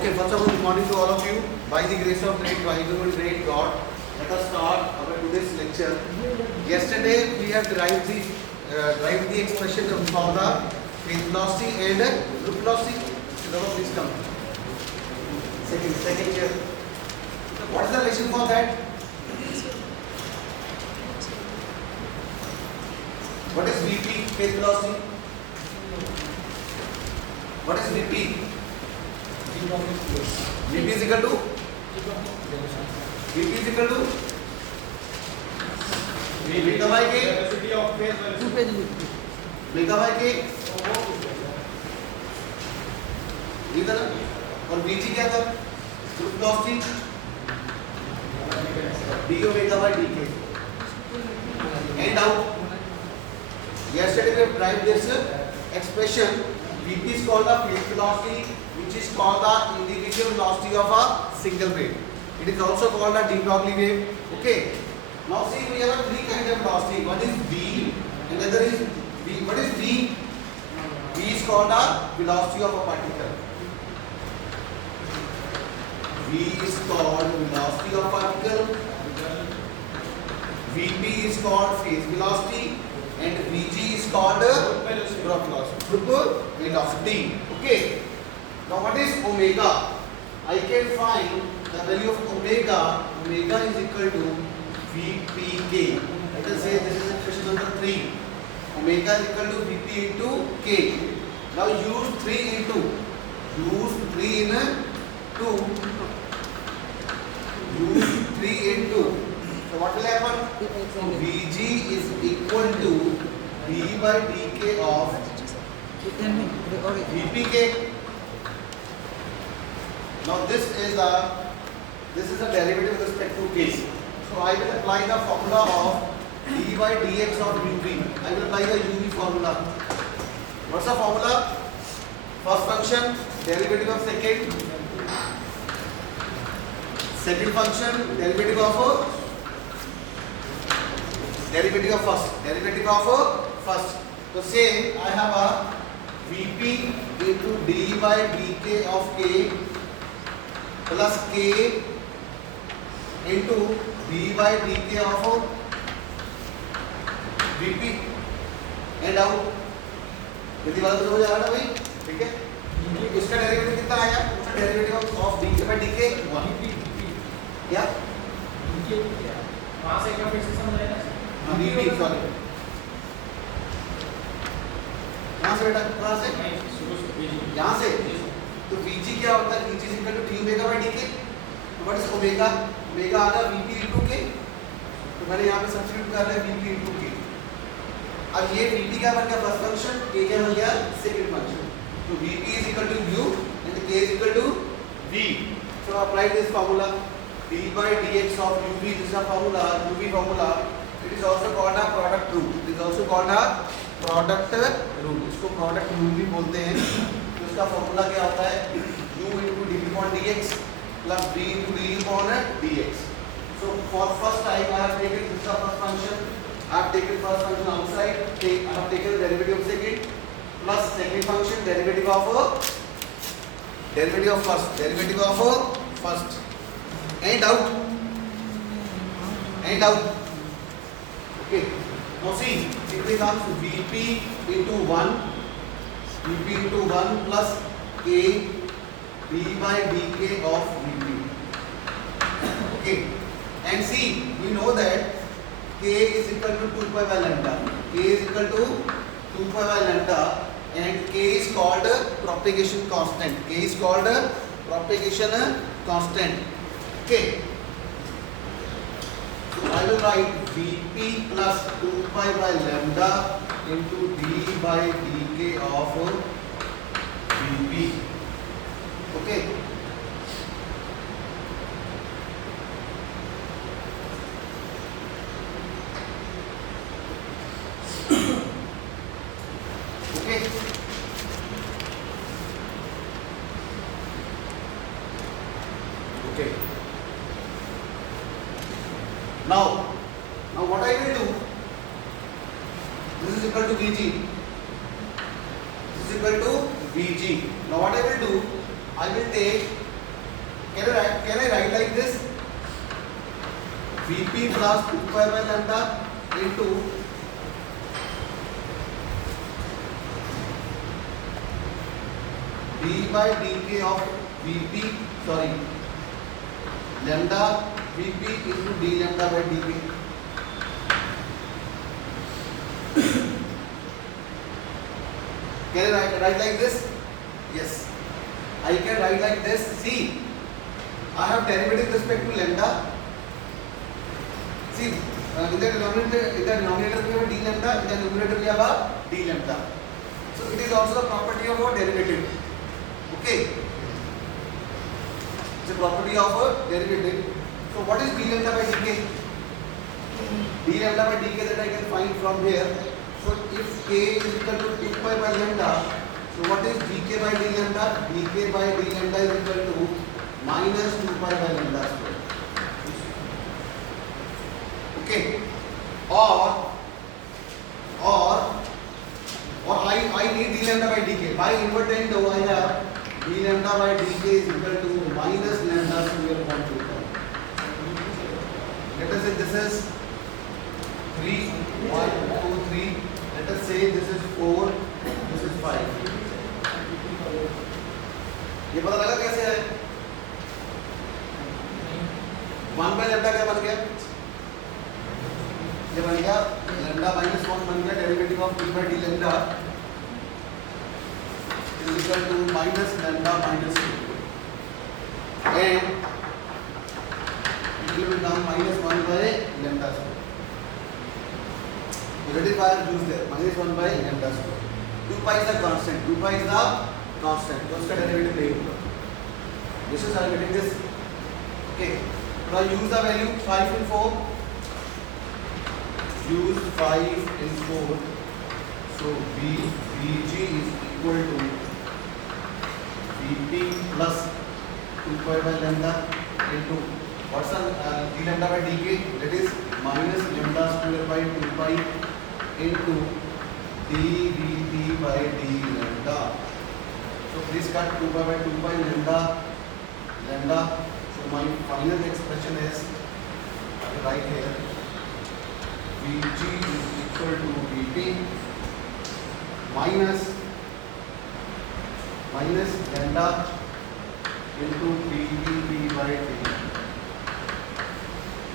Okay, first of all, good morning to all of you. By the grace of great Bible, great God, let us start our today's lecture. Yesterday we have derived the expression of the faith velocity and group velocity. Please come. Second here. What is the relation for that? What is VP, faith velocity? What is VP? VP is equal to? VP is equal to? Beta by K? Beta by K? ये था ना? और VG क्या था? Group velocity d omega by dk. And now, yesterday we have derived this expression. VP is called the phase velocity, which is called the individual velocity of a single wave. It is also called the de Broglie wave. Okay. Now see, we have three kinds of velocity. One is v, another is v. What is v? V is called the velocity of a particle. V is called velocity of particle. Vp is called phase velocity, and Vg is called group velocity. Okay. Now what is omega? I can find the value of omega. Omega is equal to Vpk. I can say this is expression number 3. Omega is equal to Vp into k. Now use 3 in 2. Use 3 in 2. Use 3 in 2. So what will happen? Vg is equal to d by dk of Vpk. Now this is a derivative with respect to k. So I will apply the formula of d by dx of uv. I will apply the uv formula. What's the formula? First function, derivative of second. Second function, derivative of first. So say I have a Vp into d by dk of k plus k into d by dk of Vp and out. यदि बात हो जाएगा ना भाई, ठीक है? इसका derivative कितना आया? उसका derivative of dk by dk 1 या वहाँ से क्या फिर से समझ आएगा? Vp सॉरी यहाँ से बेटा कहाँ से? यहाँ से तो Vg क्या होता है? Vg is equal to d omega by dk. What is omega? Omega आ गया Vp into k. तो मैंने यहाँ पे सब्स्टिट्यूट कर रहा है Vp into k. अब ये Vp क्या बन गया? फर्स्ट फंक्शन, k क्या बन गया? Second function. तो Vp is equal to u and k is equal to v. So apply this formula. d by dx of uv. This is a formula, uv formula. It is also called a product rule. It is also called a product rule. इसको product rule भी बोलते हैं. तो इसका formula क्या होता है? u into dv upon dx plus v into dv upon dx. So for first time I have taken this first function. I have taken first function outside. I have taken derivative of second plus second function derivative of first and out. Okay. Now see, it becomes Vp into 1 plus k d by dk of Vp. Okay. And see, we know that k is equal to 2 pi by lambda. K is equal to 2 pi by lambda, and k is called propagation constant. K is called propagation constant. Okay. So I will write Vp plus 2 pi by lambda into d by dk of Vp. Okay. Okay. Okay. Now what I will do, this is equal to Vg. This is equal to Vg. Now what I will do, I will take Can I write like this? Vp plus 2 pi by lambda into d by dk of Vp, sorry, lambda Vp into d lambda by dk. Can I write like this? Yes. I can write like this. See, I have derivative with respect to lambda. See, in the denominator we have d lambda, in the numerator we have a d lambda. So it is also the property of a derivative. Okay. It's a property of a derivative. So what is d lambda by dk? D lambda by dk that I can find from here. So if k is equal to 2 pi by lambda, so what is dk by d lambda? Dk by d lambda is equal to minus 2 pi by lambda square. Okay. Or I need d lambda by dk. By invertendo I have d lambda by dk is equal to minus lambda square upon 2 pi. Let us say this is 3, 1, 2, 3. Let us say this is 4, this is 5. ये पता लगा कैसे है? 1 by lambda क्या बन गया? ये बन गया lambda minus 1 बन गया derivative of d by d lambda is equal to minus lambda minus 2. And it will become minus 1 by lambda square. Rectifier used there, minus 1 by lambda square. 2 pi is the constant. 2 pi is the constant. तो उसका derivative नहीं होगा. This is how you getting this. Okay. Now use the value 5 and 4. Use 5 and 4. So Vg is equal to Vp plus 2 pi by lambda into what's the d lambda by dk? That is minus lambda square by 2 pi into dVp by d lambda. So please cut 2 pi by 2 pi lambda. So my final expression is right here. Vg is equal to Vp minus lambda into dVp by d.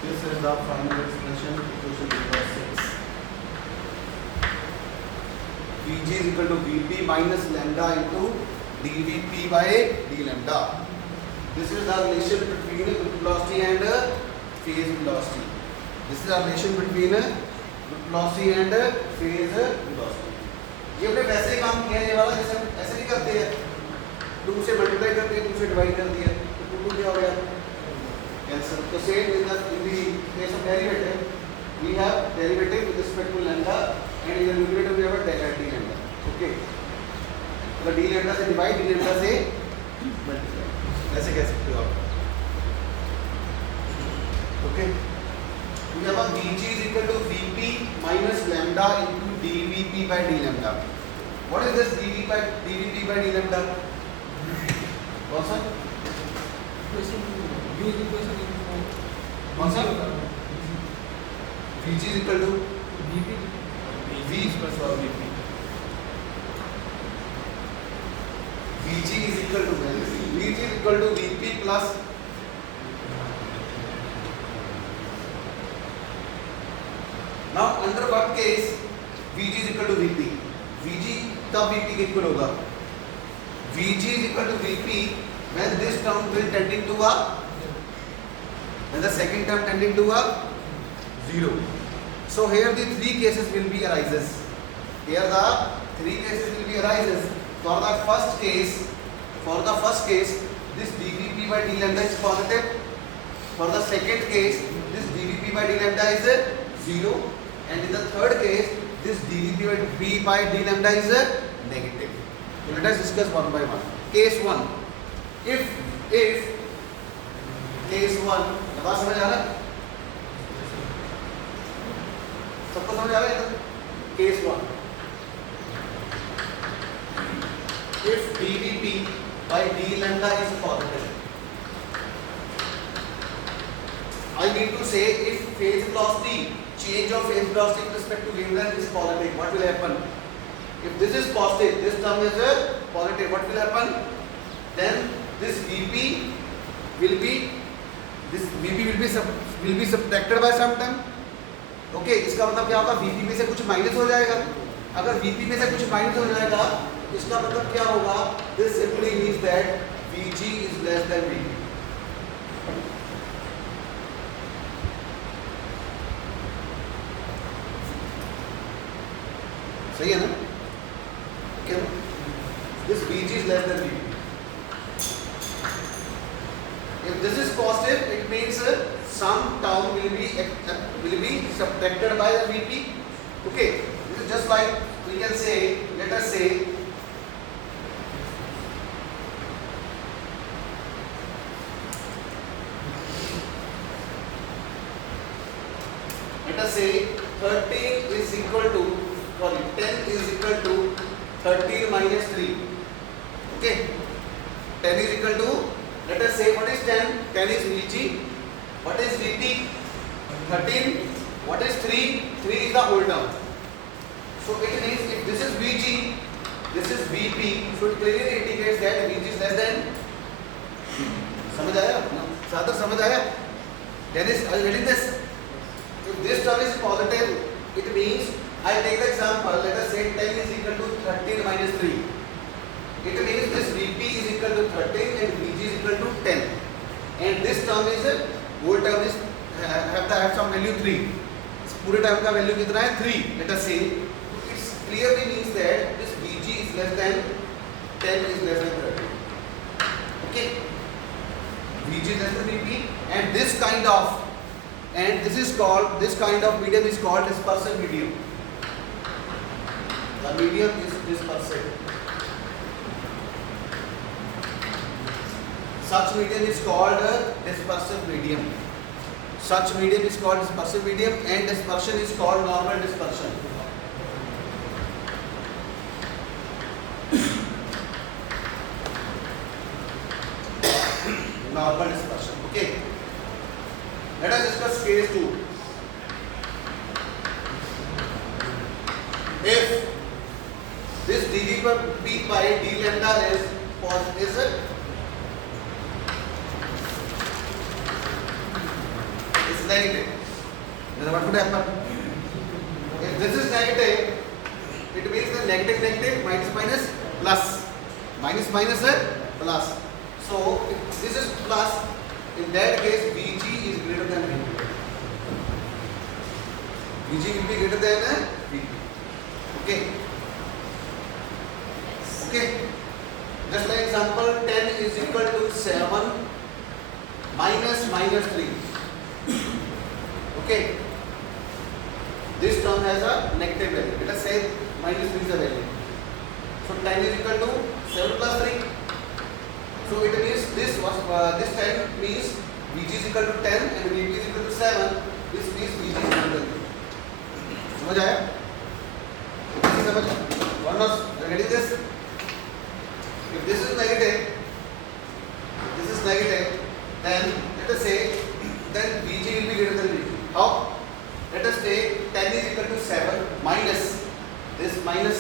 This is the final expression, equation number 6. Vg is equal to Vp minus lambda into dVp by d lambda. This is the relation between grip velocity and phase velocity. This is the relation between grip velocity and phase velocity. ये हमने वैसे ही काम किया है, ये वाला जैसे ऐसे नहीं करते हैं, 2 से मल्टीप्लाई करते हैं, 2 से डिवाइड कर दिया, तो 2 क्या हो गया? Cancel. So same in the case of derivative, we have derivative with respect to lambda, and in the numerator we have a d lambda. Okay. तो d lambda से divide, d lambda से multiply. ऐसे कह सकते हो आप. Okay. We have a Vg is equal to Vp minus lambda into dVp by d lambda. What is this dVp by d lambda? कौन सा? कौन सा? Vg is equal to V plus or Vp. Vg is equal to Vp plus now under what case Vg is equal to Vp? Vg तब Vp के equal होगा. Vg is equal to Vp when this term will tending to a, when the second term tending to a 0. So here the three cases will be arises. Here the three cases will be arises. For the first case, this dVp by d lambda is positive. For the second case, this dVp by d lambda is 0. And in the third case, this dVp by d lambda is negative. So let us discuss one by one. Case 1. If case 1, बात समझ आ रहा है? सबको समझ आ रहा है? Case 1. If dVp by d lambda is positive, I need to say if phase velocity, change of phase velocity with respect to wavelength is positive, what will happen? If this is positive, this term is a positive, what will happen? Then this Vp will be subtracted by some term. Okay, इसका मतलब क्या होगा? Vp में से कुछ minus हो जाएगा. अगर Vp में से कुछ माइनस हो जाएगा, इसका मतलब क्या होगा? This simply means that Vg is less than Vp. सही है ना? क्या? This Vg is less than Vp. If this is positive, it means some term will be subtracted by the Vp. Okay, this is just like we can say, let us say, let us say 13 is equal to, sorry, 10 is equal to 13 minus 3. Okay, 10 is equal to, let us say, what is 10? 10 is Vg. What is Vp? 13. What is 3? 3 is the whole term. So it means if this is Vg, this is Vp, so it clearly indicates that Vg is less than. समझ आया? सादर समझ आया? Then is, are you getting this? If this term is positive, it means, I take the example, let us say 10 is equal to 13 minus 3. It means this Vp is equal to 13 and Vg is equal to 10. And this term is, whole term is, have some value 3. इस पूरे term का value कितना है? 3. Let us say, it clearly means that this Vg is less than 10 is less than 13. Okay? Vg is less than Vp, and this kind of, and this is called, this kind of medium is called dispersive medium. The medium is dispersive. Such medium is called dispersive medium. Such medium is called dispersive medium, and dispersion is called normal dispersion. Normal dispersion. Okay. Let us discuss case 2. If this dV/p by d lambda is positive, is negative, then what would happen? If this is negative, it means the negative negative minus minus plus, minus minus plus. So if this is plus, in that case Vg is greater than Vp. Vg will be greater than Vp. Okay. Okay. Just like example, 10 is equal to 7 minus minus 3. Okay. This term has a negative value. Let us say minus 3 is the value. So 10 is equal to 7 plus 3. So it means this was this 10 means Vg is equal to 10 and Vp is equal to 7. This means Vg is equal to 10. समझ आया? समझ? One was getting this. If this is negative, then let us say then Vg will be greater than Vp. How? Let us say 10 is equal to 7 minus this minus.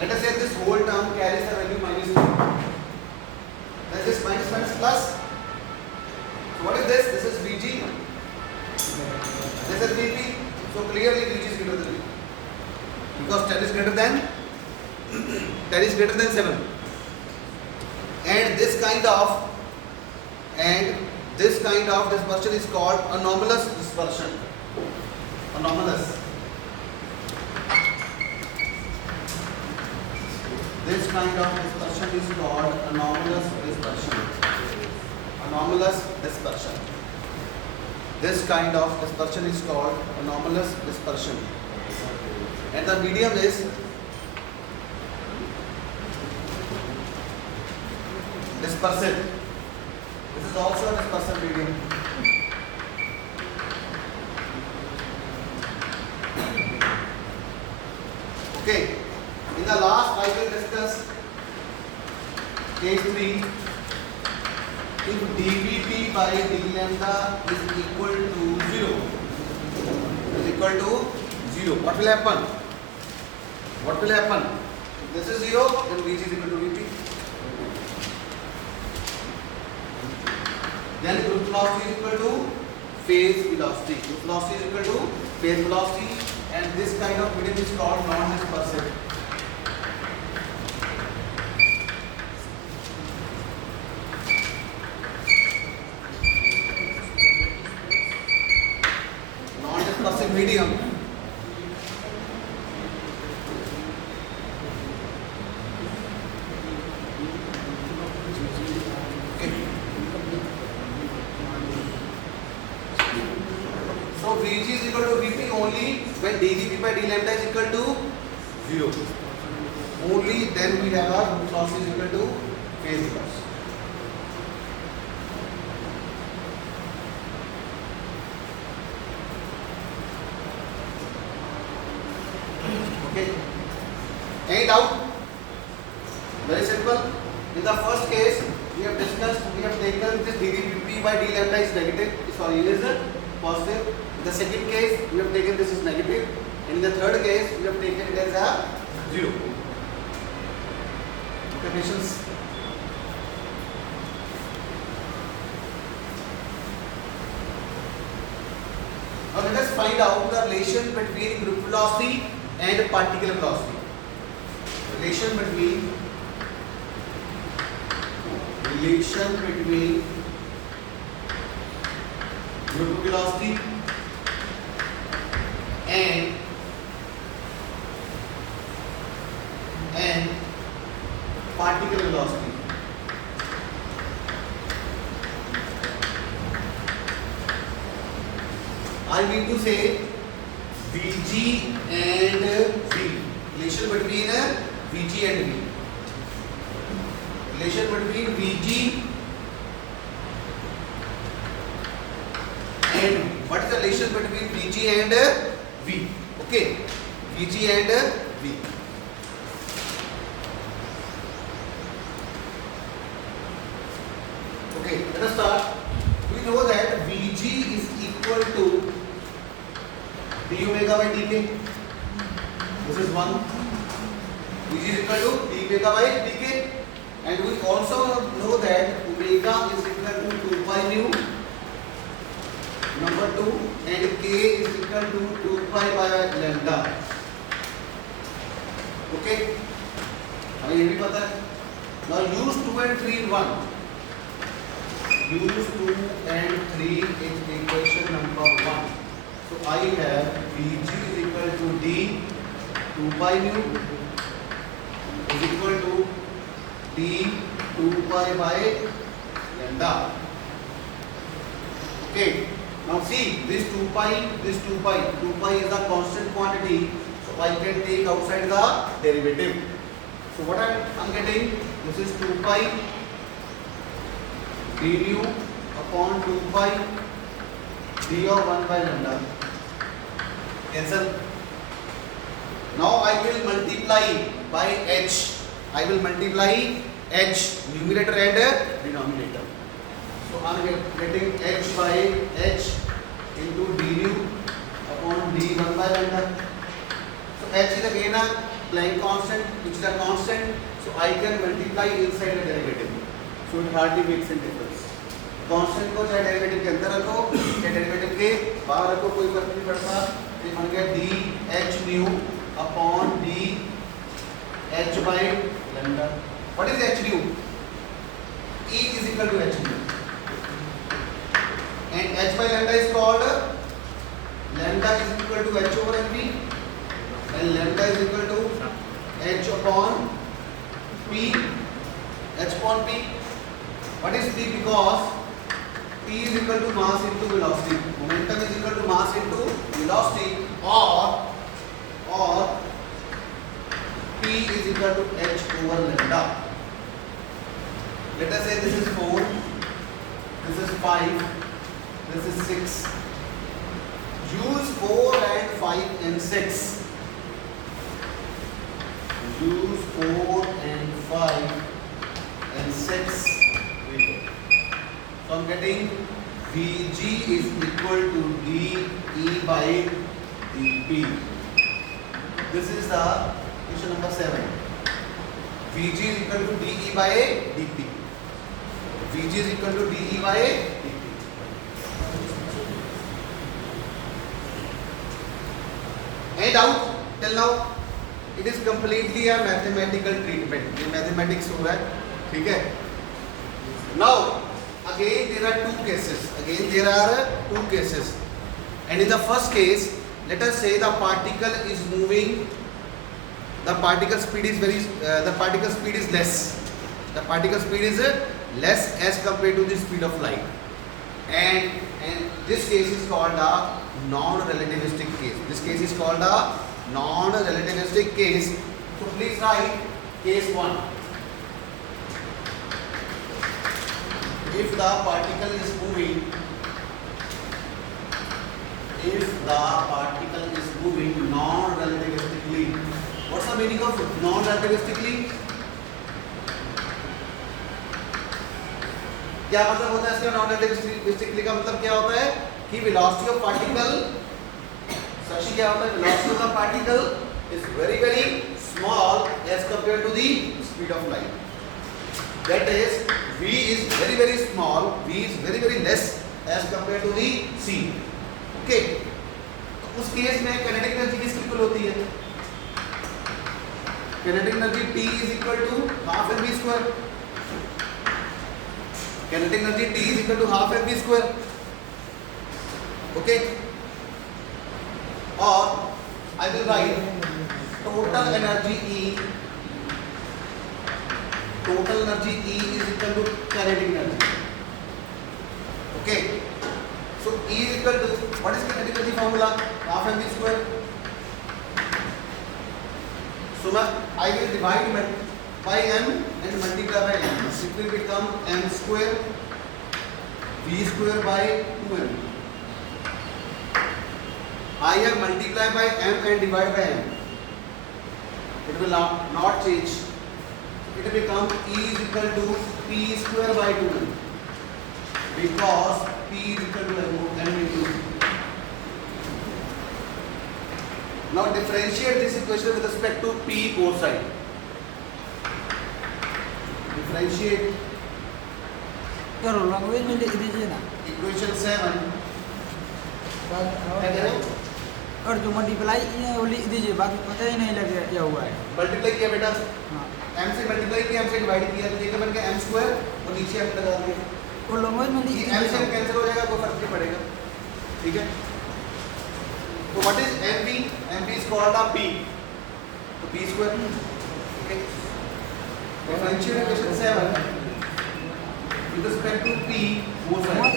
Let us say this whole term carries the value minus 2. Then this minus minus plus. So what is this? This is Vg. This is Vp. So clearly Vg is greater than Vp. Because 10 is greater than 7. And this kind of dispersion is called anomalous dispersion. Anomalous. This kind of dispersion is called anomalous dispersion. Anomalous dispersion. This kind of dispersion is called anomalous dispersion. And the medium is dispersive. This is also a dispersive medium. Okay. In the last, I will discuss case 3. if dVt by d lambda is equal to 0, what will happen? If this is 0, then Vg is equal to Vt. Then group velocity is equal to phase velocity. Group velocity is equal to phase velocity, and this kind of medium is called non-dispersive. Non-dispersive medium. So Vg is equal to Vp only when dVp by d lambda is equal to 0. Only then we have our group velocity is equal to phase velocity. Okay. Any doubt? Very simple. In the first case, we have taken this dVp by d lambda is negative. Sorry, is positive. In the second case, we have taken this is negative. And in the third case, we have taken it as a 0. Okay, patience. Now let us find out the relation between group velocity and particular velocity. Relation between group velocity and particular velocity. I mean to say Vg and V. Relation between Vg and V. Relation between Vg and what is the relation between Vg and V? Okay, Vg and V. Okay, let us start. We know that Vg is equal to d omega by dk. This is one. Vg is equal to d omega by dk, and we also know that omega is equal to 2 pi nu. Number 2, and k is equal to 2 pi by lambda. Okay, हमें ये भी पता है. Now use 2 and 3 in 1. Use 2 and 3 in equation number 1. So I have Vg is equal to d 2 pi nu is equal to d 2 pi by lambda. Okay. Now see this 2 pi is a constant quantity, so I can take outside the derivative. So what I'm getting, this is 2 pi d nu upon 2 pi d of 1 by lambda. Cancel. Now I will multiply by h. I will multiply h, numerator and denominator. So I am getting h by h into d nu upon d 1 by lambda. So h is again a Planck constant, which is a constant. So I can multiply inside the derivative. So it hardly makes a difference. Constant को चाहे derivative के अंदर रखो, चाहे derivative के बाहर रखो, कोई फर्क नहीं पड़ता. ये बन गया d h nu upon d h by lambda. What is h nu? E is equal to h nu. And h by lambda is called lambda is equal to h over mv, and lambda is equal to h upon p. H upon p. What is p? Because p is equal to mass into velocity. Momentum is equal to mass into velocity, or p is equal to h over lambda. Let us say this is 4, this is 5. This is 6. Use 4 and 5 and 6. Use 4 and 5 and 6. So I'm getting Vg is equal to dE by dP. This is the question number 7. Vg is equal to dE by dP. Vg is equal to dE by dP. Any doubt till now? It is completely a mathematical treatment. ये mathematics हो रहा है, ठीक है? Now again there are two cases. And in the first case, let us say the particle is moving. The particle speed is less. The particle speed is less as compared to the speed of light. And this case is called a non-relativistic case. This case is called a non-relativistic case. So please write case 1. If the particle is moving non-relativistically, what's the meaning of non-relativistically? क्या मतलब होता है इसका non-relativistically का मतलब क्या होता है कि velocity of particle, शशि क्या होता है, velocity of the particle is very very small as compared to the speed of light. That is, v is very very small, v is very very less as compared to the c. Okay, तो उस case में kinetic energy किसकी equal होती है? Kinetic energy T is equal to half mv square. Kinetic energy T is equal to half mv square. Okay, or I will write total energy E. Total energy E is equal to kinetic energy. Okay, so E is equal to, what is kinetic energy formula? Half mv square. So I will divide by m and multiply by m. It will become m square v square by 2m. I have multiplied by m and divided by m. It will not change. It will become E is equal to p square by 2m, because p is equal to m into 2. Now differentiate this equation with respect to p both sides. Differentiate. करो language में लिख दीजिए ना. Equation 7. क्या करें? और जो multiply किए वो लिख दीजिए, बाकी पता ही नहीं लगे क्या हुआ है. मल्टीप्लाई किया बेटा, हाँ, m से मल्टीप्लाई किया, m से डिवाइड किया, तो ये बन गया m स्क्वायर और नीचे m लगा देंगे. वो लैंग्वेज में लिख ये m से दीजिए. कैंसिल हो जाएगा, कोई फर्क नहीं पड़ेगा. ठीक है, तो what is mv? mv is called a p, तो p square. Okay, differential equation 7 with respect to p both sides.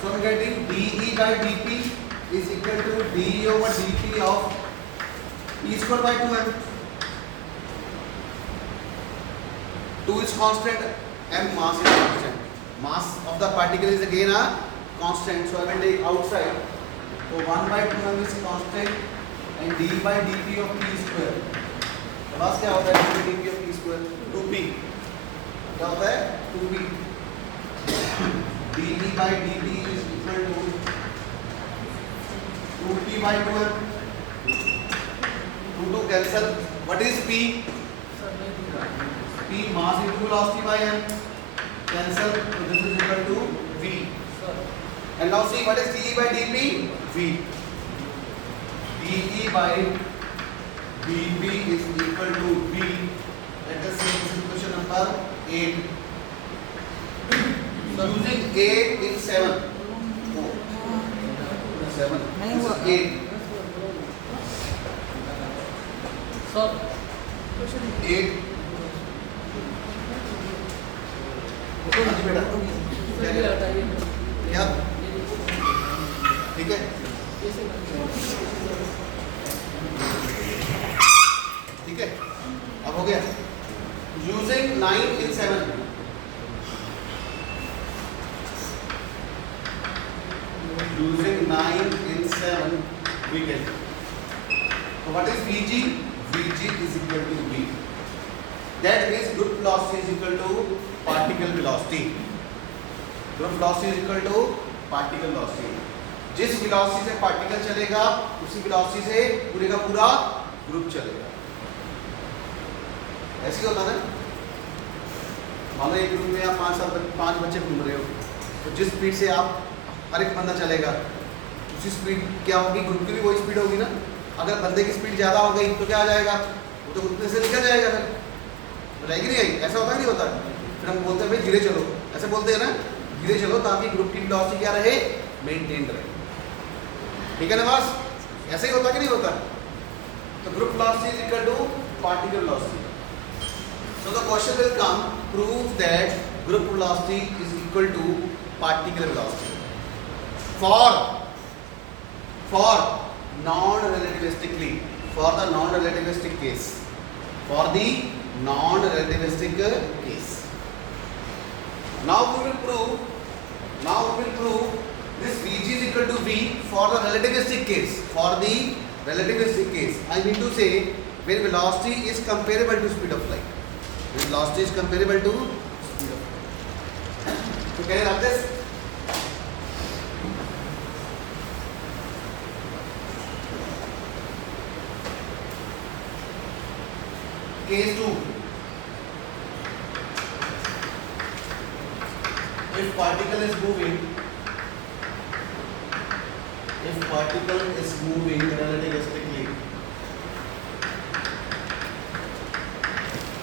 So I'm getting dE by dP is equal to dE over dP of p square by 2m. 2 is constant, m mass is constant. Mass of the particle is again a constant, so I will take outside. So 1 by 2m is constant and d by dP of p square. बस क्या होता है d by dP of p square? 2p. क्या होता है? 2p. dE by dP is equal to 2p by 2m. 2 cancel. What is p? P mass into velocity by m. Cancel. So this is equal to v. And now see what is dE by dP? V. dE by dP is equal to v. Let us see, this is question number 8. Using 8 in 7. Oh, 7. नहीं This हुआ. is 8. Sir 8. हाँ जी बेटा, क्या? ठीक है, ठीक है, अब हो गया. Using 9 in 7. Using 9 in 7 we get. So what is Vg? Vg is equal to V. That means good velocity is equal to particle velocity. Group velocity is equal to particle velocity. जिस velocity से particle चलेगा उसी velocity से पूरे का पूरा group चलेगा. ऐसे ही होता है ना. मान लो एक ग्रुप में आप 5 बच्चे घूम रहे हो, तो जिस स्पीड से आप हर एक बंदा चलेगा उसी स्पीड क्या होगी, ग्रुप की भी वही स्पीड होगी ना. अगर बंदे की स्पीड ज़्यादा हो गई तो क्या आ जाएगा, वो तो ग्रुप में से निकल जाएगा. फिर रहेगी नहीं आएगी. ऐसा होता नहीं होता. फिर हम बोलते हैं भाई धीरे चलो, ऐसे बोलते हैं ना, धीरे चलो ताकि ग्रुप की वेलोसिटी क्या रहे, मेंटेन रहे. ठीक है ना बस. ऐसे ही होता कि नहीं होता. तो group velocity is equal to particle velocity. So the question will come, prove that group velocity is equal to particle velocity for non-relativistically, for the non-relativistic case, for the non-relativistic case. Now we will prove this Vg is equal to V for the relativistic case. For the relativistic case, I mean to say when velocity is comparable to speed of light. When velocity is comparable to speed of light. So can you write this? Case 2. If particle is moving relativistically.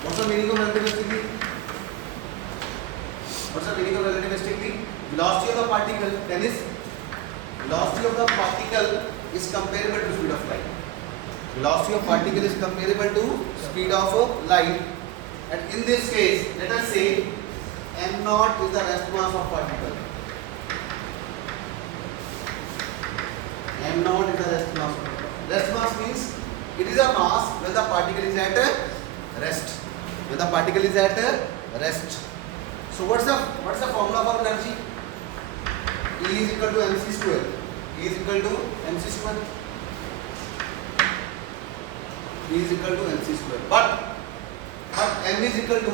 What's the meaning of relativistically? What's the meaning of relativistically? Velocity of the particle, that is, velocity of the particle is comparable to speed of light. Velocity of particle is comparable to speed of light, and in this case, let us say m naught is the rest mass of particle. M naught is the rest mass. Rest mass means it is a mass when the particle is at rest. When the particle is at rest. So what's the formula for energy? E is equal to mc square. E is equal to mc square. E is equal to mc square. But m is equal to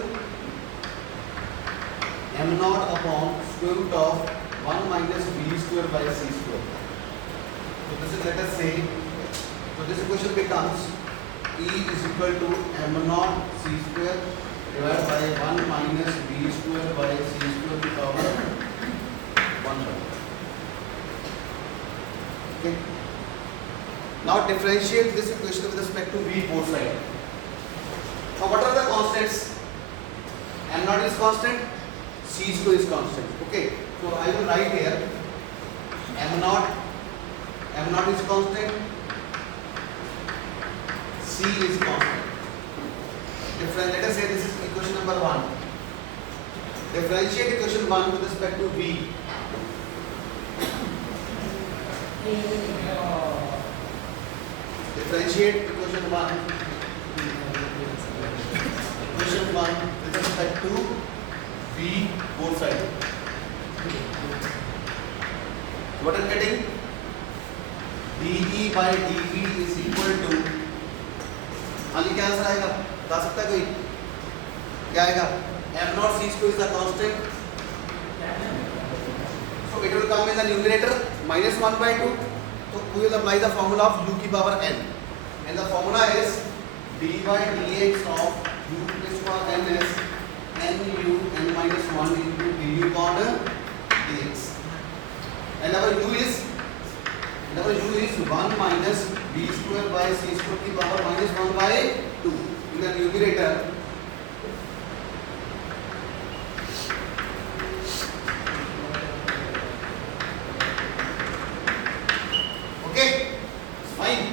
m naught upon square root of 1 minus v square by c square. So this is, let us say, so this equation becomes E is equal to m naught c square divided by 1 minus v square by c square to power 1 by. Okay. Now differentiate this equation with respect to v both sides. So what are the constants? M naught is constant, c square is constant. Okay. So I will write here m naught is constant, c is constant. Let us say this is equation number 1. Differentiate equation 1 with respect to v. Differentiate equation 1 with respect to v both sides. What I'm getting? dE by dV is equal to, आगे क्या answer आएगा, बता सकता है कोई? क्या आएगा? m naught c square is the constant, so it will come in the numerator minus 1 by 2. So we will apply the formula of u की power n, and the formula is dy dx of u plus 1 n is nu n minus 1 into du upon dx, and our u is 1 minus v square by c square की power minus 1 by 2 in the numerator. Okay, fine.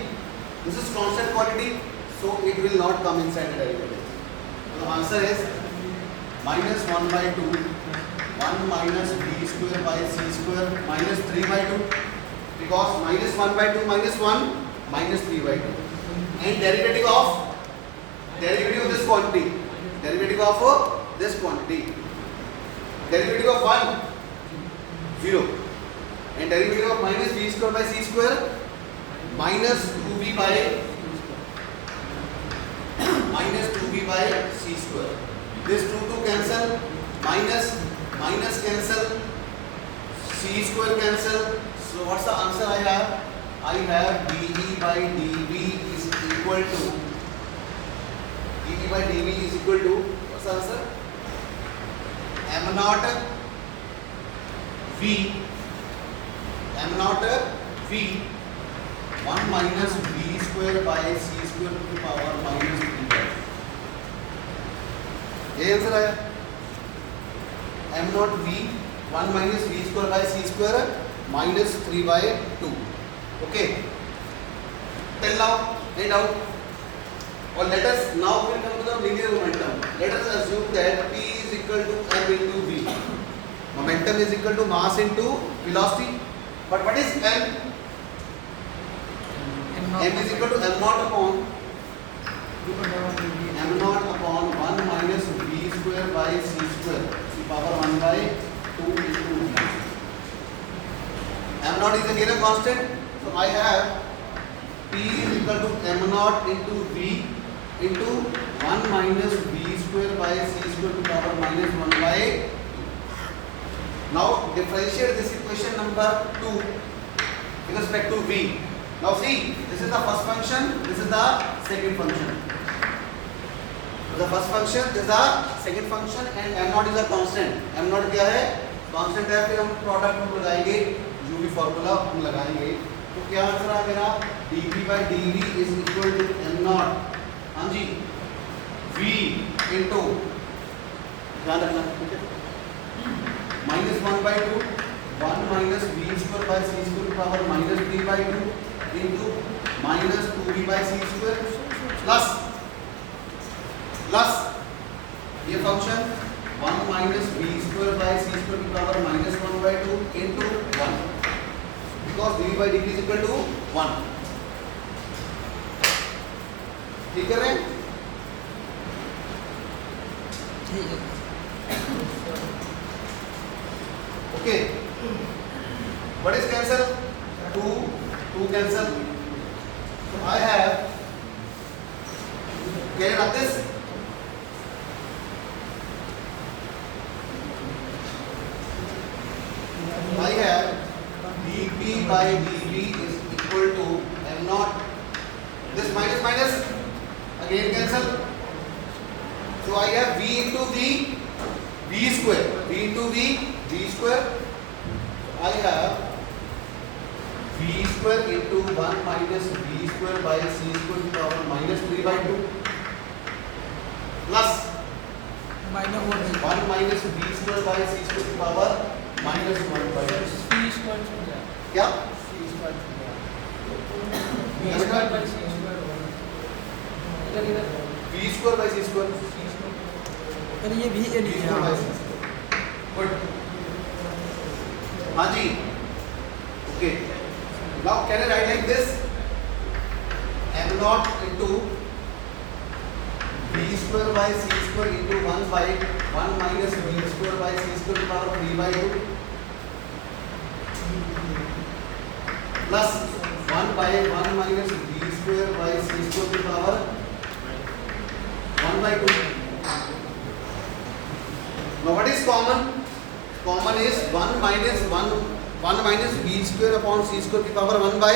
This is constant quantity, so it will not come inside the derivative. So the answer is minus 1 by 2, 1 minus v square by c square minus 3 by 2. Because minus 1 by 2 minus 1 minus 3 by 2, and derivative of this quantity, derivative of derivative of 1 0, and derivative of minus v square by c square minus 2v by c square. this 2 cancel, minus cancel, c square cancel. So what's the answer I have? I have dE by dV is equal to what's the answer? m naught v 1 minus v square by c square to the power minus 3 by ये answer आया m naught v 1 minus v square by c square minus 3 by 2. Okay, till now any doubt? Or let us now we will come to the linear momentum. Let us assume that p is equal to m into v. Momentum is equal to mass into velocity. But what is m? M is equal to m naught upon 1 minus v square by c square to the power 1 by 2 into v. M naught is again a constant, so I have p is equal to m naught into v into 1 minus v square by c square to the power minus 1 by 2. Now differentiate this equation number 2 with respect to v. Now see, this is the first function, this is the second function. The first function, this is the second function, and m naught is a constant. M naught क्या है? Constant है. फिर हम product में लगाएंगे, जो भी formula हम लगाएंगे. तो क्या आंसर है मेरा? dP by dV is equal to m naught. हाँ जी, v into ध्यान रखना, ठीक है? minus 1 by 2, 1 minus v square by c square to power minus 3 by 2 into minus 2v by c square plus ये function 1 minus v square by c square to power minus 1 by 2 into 1 because dv by dt is equal to 1. ठीक है रे? Okay. What is cancel? 2 cancel. So I have, can you write this? I have dP by dV is equal to m naught. This minus again cancel. So I have v into v square. V into v square. I have v square into 1 minus v square by c square to the power minus 3 by 2 plus 1 minus v square by c square to the power minus 1 by 2. क्या? v square by c square. तो ये भी v square by c square. Good. हाँ जी. Okay. Now can I write like this? M naught into v square by c square into 1 by 1 minus v square by c square to the power 3 by 2 plus 1 by 1 minus v square by c square to the power 1 by 2. Now what is common? Common is 1 minus v square upon c square to the power 1 by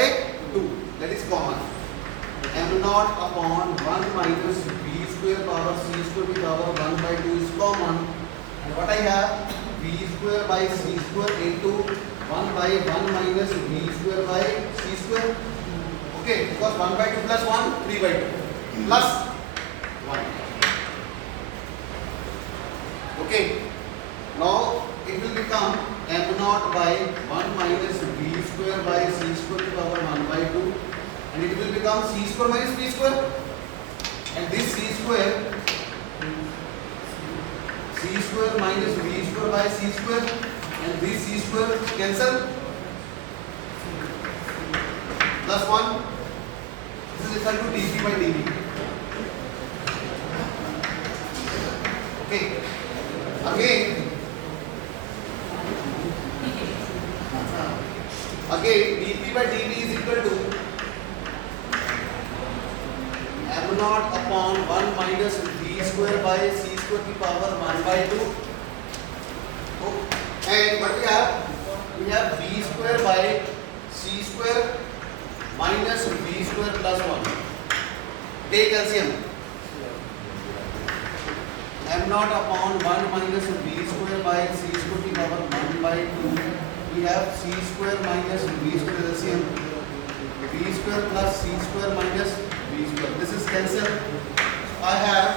2. That is common. M naught upon 1 minus v square power c square to the power 1 by 2 is common. And what I have? V square by c square into 1 by 1 minus v square by c square. Okay, because 1 by 2 plus 1, 3 by 2 plus 1. Okay, now it will become m naught by 1 minus v square by c square to the power 1 by 2, and it will become c square minus v square, and this c square minus v square by c square, and this c square cancel plus 1. This is equal to dp by dv. Okay, again dP by dV is equal to m naught upon 1 minus v square by c square की power 1/2. Oh, and what we have? We have b square by c square minus b square plus 1. Take LCM. m naught upon 1 minus b square by c square की power 1/2. We have c square minus b square LCM. b square plus c square minus b square. This is cancelled. I have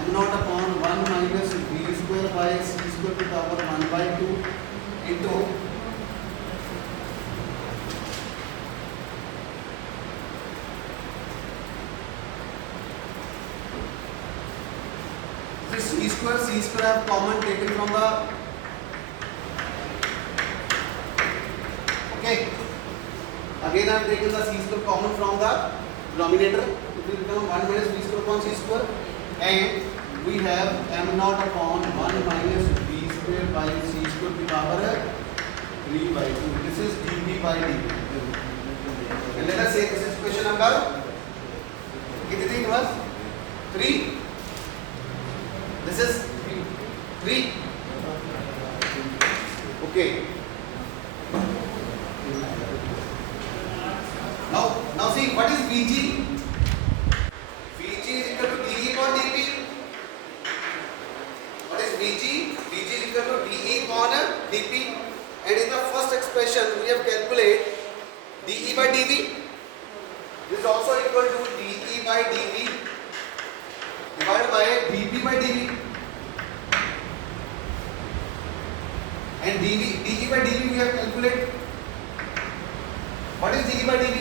m naught upon 1 minus b square by c square to the power 1/2 into this c square I have common taken from the okay. Again I have taken the c square common from the denominator. It will become 1 minus b square upon c square, and we have m naught upon 1 minus b square by c square to the power 3/2. This is dp by dt. And let us say this is question number कितनी was 3. This is 3. Okay. Now see what is Vg? Vg is equal to dE upon dP. What is Vg? Vg is equal to dE upon dP. And in the first expression we have calculated dE by dV. This is also equal to dE by dV divided by dP by dV. And dE by dV we have calculated. What is dE by dV?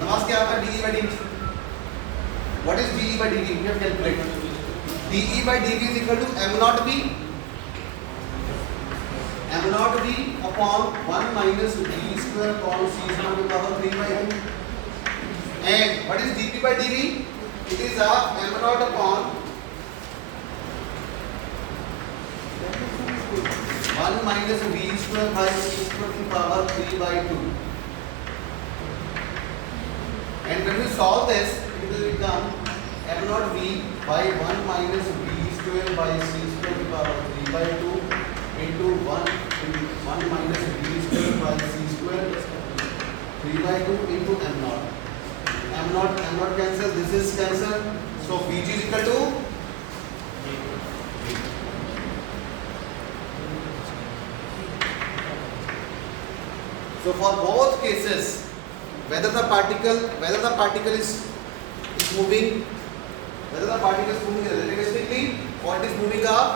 नमाज क्या आता है dE by dV? What is dE by dV? We have calculated. dE by dV is equal to m naught b upon 1 minus b square upon c square to the power 3/2. And what is dP by dV? It is a m naught upon 1 minus b square by c square to the power 3/2. And when we solve this, it will become m naught b by 1 minus b square by c square to the power 3/2 into 1 minus b square by c square 3/2 into m naught. M naught cancel. This is cancel. So Vg is equal to so for both cases, whether the particle is moving, relativistically or it is moving up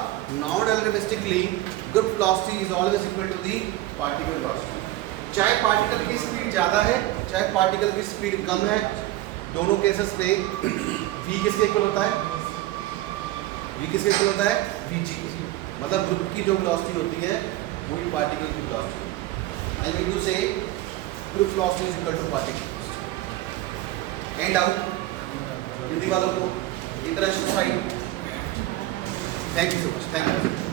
non-relativistically, group velocity is always equal to the particle velocity. चाहे particle की speed ज़्यादा है चाहे particle की speed कम है, दोनों cases पे v किसके इक्वल होता है? vg. मतलब ग्रुप की जो वेलोसिटी होती है वही पार्टिकल की velocity. I mean to say group velocity is equal to particle velocity. And out Hindi वालों को international side. Thank you so much. Thank you.